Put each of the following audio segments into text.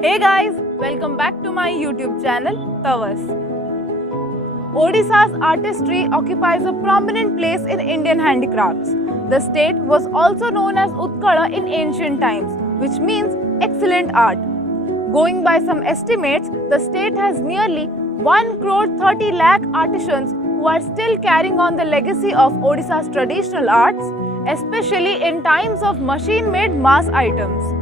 Hey guys, welcome back to my YouTube channel Tavas. Odisha's artistry occupies a prominent place in Indian handicrafts. The state was also known as Utkala in ancient times, which means excellent art. Going by some estimates, the state has nearly 1 crore 30 lakh artisans who are still carrying on the legacy of Odisha's traditional arts, especially in times of machine-made mass items.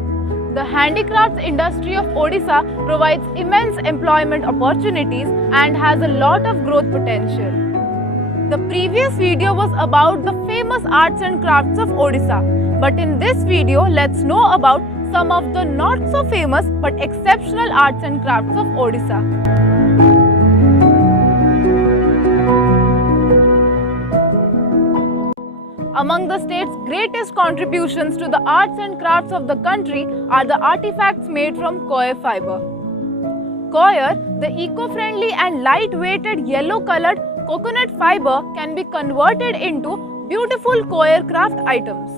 The handicrafts industry of Odisha provides immense employment opportunities and has a lot of growth potential. The previous video was about the famous arts and crafts of Odisha, but in this video, let's know about some of the not so famous but exceptional arts and crafts of Odisha. Among the state's greatest contributions to the arts and crafts of the country are the artifacts made from coir fiber. Coir, the eco-friendly and light-weighted yellow-colored coconut fiber, can be converted into beautiful coir craft items.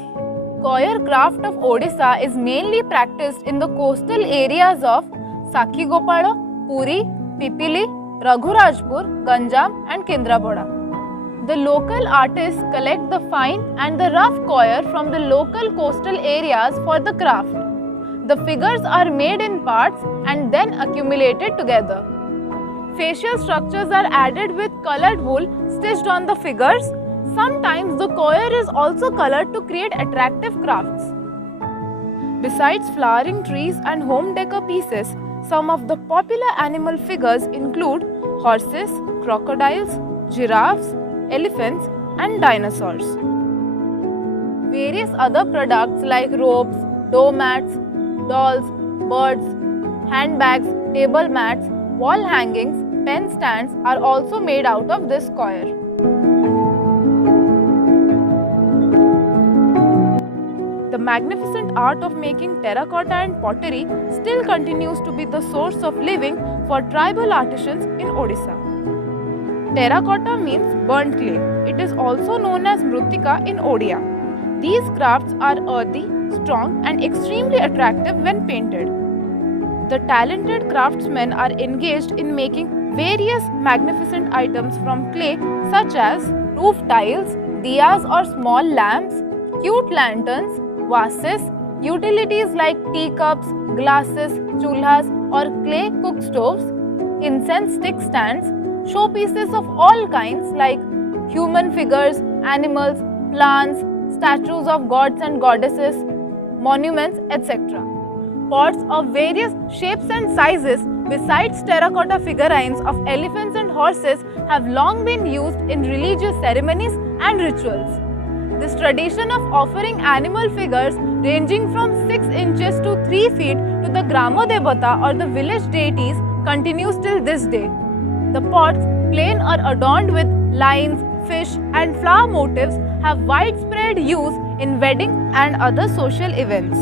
Coir craft of Odisha is mainly practiced in the coastal areas of Sakhigopala, Puri, Pipili, Raghurajpur, Ganjam and Kendrapada. The local artists collect the fine and the rough coir from the local coastal areas for the craft. The figures are made in parts and then accumulated together. Facial structures are added with colored wool stitched on the figures. Sometimes the coir is also colored to create attractive crafts. Besides flowering trees and home decor pieces, some of the popular animal figures include horses, crocodiles, giraffes, elephants and dinosaurs. Various other products like ropes, doormats, dolls, birds, handbags, table mats, wall hangings, pen stands are also made out of this coir. The magnificent art of making terracotta and pottery still continues to be the source of living for tribal artisans in Odisha. Terracotta means burnt clay. It is also known as mrutika in Odia. These crafts are earthy, strong and extremely attractive when painted. The talented craftsmen are engaged in making various magnificent items from clay such as roof tiles, diyas or small lamps, cute lanterns, vases, utilities like teacups, glasses, chulhas or clay cook stoves, incense stick stands, showpieces of all kinds like human figures, animals, plants, statues of gods and goddesses, monuments, etc. Pots of various shapes and sizes besides terracotta figurines of elephants and horses have long been used in religious ceremonies and rituals. This tradition of offering animal figures ranging from 6 inches to 3 feet to the Grama Devata or the village deities continues till this day. The pots, plain or adorned with lions, fish and flower motifs, have widespread use in wedding and other social events.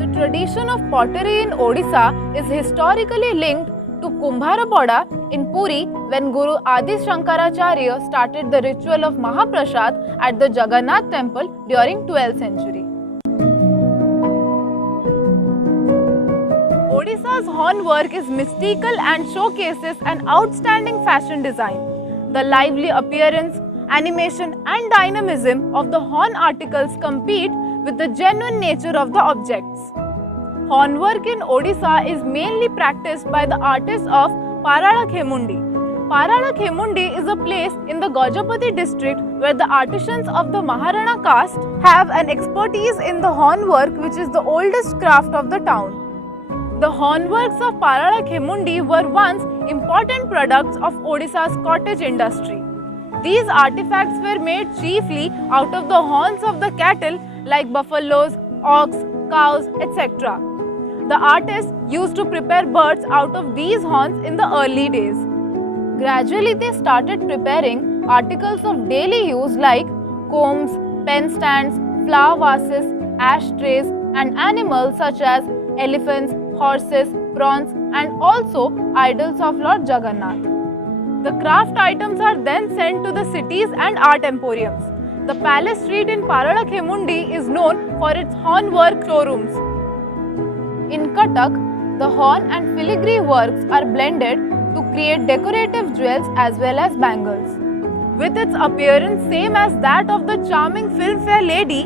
The tradition of pottery in Odisha is historically linked to Kumbharapada in Puri when Guru Adi Shankaracharya started the ritual of Mahaprasad at the Jagannath temple during 12th century. Odisha's hornwork is mystical and showcases an outstanding fashion design. The lively appearance, animation and dynamism of the horn articles compete with the genuine nature of the objects. Hornwork in Odisha is mainly practiced by the artists of Parala Khemundi. Parala Khemundi is a place in the Gajapati district where the artisans of the Maharana caste have an expertise in the hornwork, which is the oldest craft of the town. The hornworks of Parala Khemundi were once important products of Odisha's cottage industry. These artifacts were made chiefly out of the horns of the cattle like buffaloes, ox, cows, etc. The artists used to prepare birds out of these horns in the early days. Gradually they started preparing articles of daily use like combs, pen stands, flower vases, ashtrays and animals such as elephants, horses, prawns and also idols of Lord Jagannath. The craft items are then sent to the cities and art emporiums. The Palace Street in Parala Khemundi is known for its hornwork showrooms. In Cuttack, The horn and filigree works are blended to create decorative jewels as well as bangles. With its appearance same as that of the charming filmfare lady,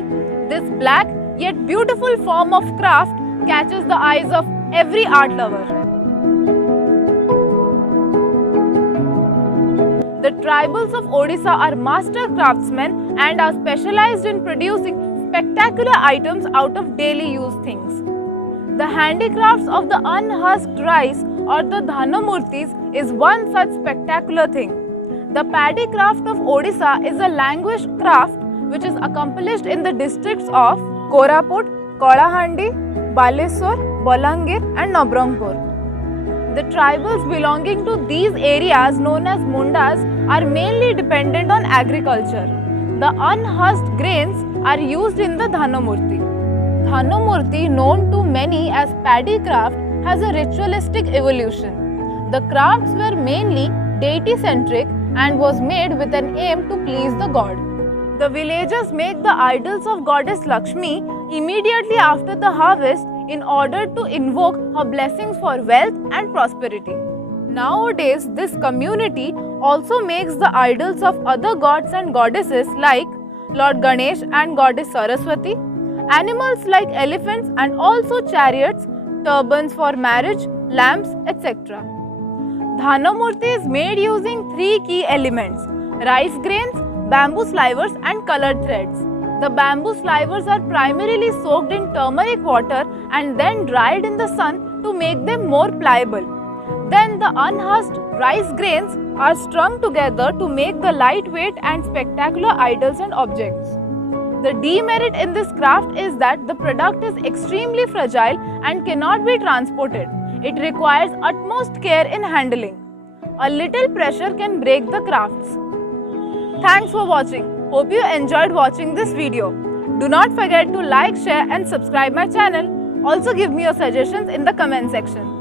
this black yet beautiful form of craft catches the eyes of every art lover. The tribals of Odisha are master craftsmen and are specialized in producing spectacular items out of daily use things. The handicrafts of the unhusked rice or the Dhanamurtis is one such spectacular thing. The paddy craft of Odisha is a languished craft which is accomplished in the districts of Koraput, Kalahandi, Baleswar, Balangir and Nabrangpur. The tribals belonging to these areas known as Mundas are mainly dependent on agriculture. The unhusked grains are used in the Dhanamurti. Dhanamurti, known to many as paddy craft, has a ritualistic evolution. The crafts were mainly deity-centric and was made with an aim to please the god. The villagers make the idols of goddess Lakshmi immediately after the harvest in order to invoke her blessings for wealth and prosperity. Nowadays, this community also makes the idols of other gods and goddesses like Lord Ganesh and goddess Saraswati, animals like elephants and also chariots, turbans for marriage, lamps, etc. Dhanamurti is made using three key elements: rice grains, bamboo slivers and colored threads. The bamboo slivers are primarily soaked in turmeric water and then dried in the sun to make them more pliable. Then the unhusked rice grains are strung together to make the lightweight and spectacular idols and objects. The demerit in this craft is that the product is extremely fragile and cannot be transported. It requires utmost care in handling. A little pressure can break the crafts. Thanks for watching. Hope you enjoyed watching this video. Do not forget to like, share and subscribe my channel. Also give me your suggestions in the comment section.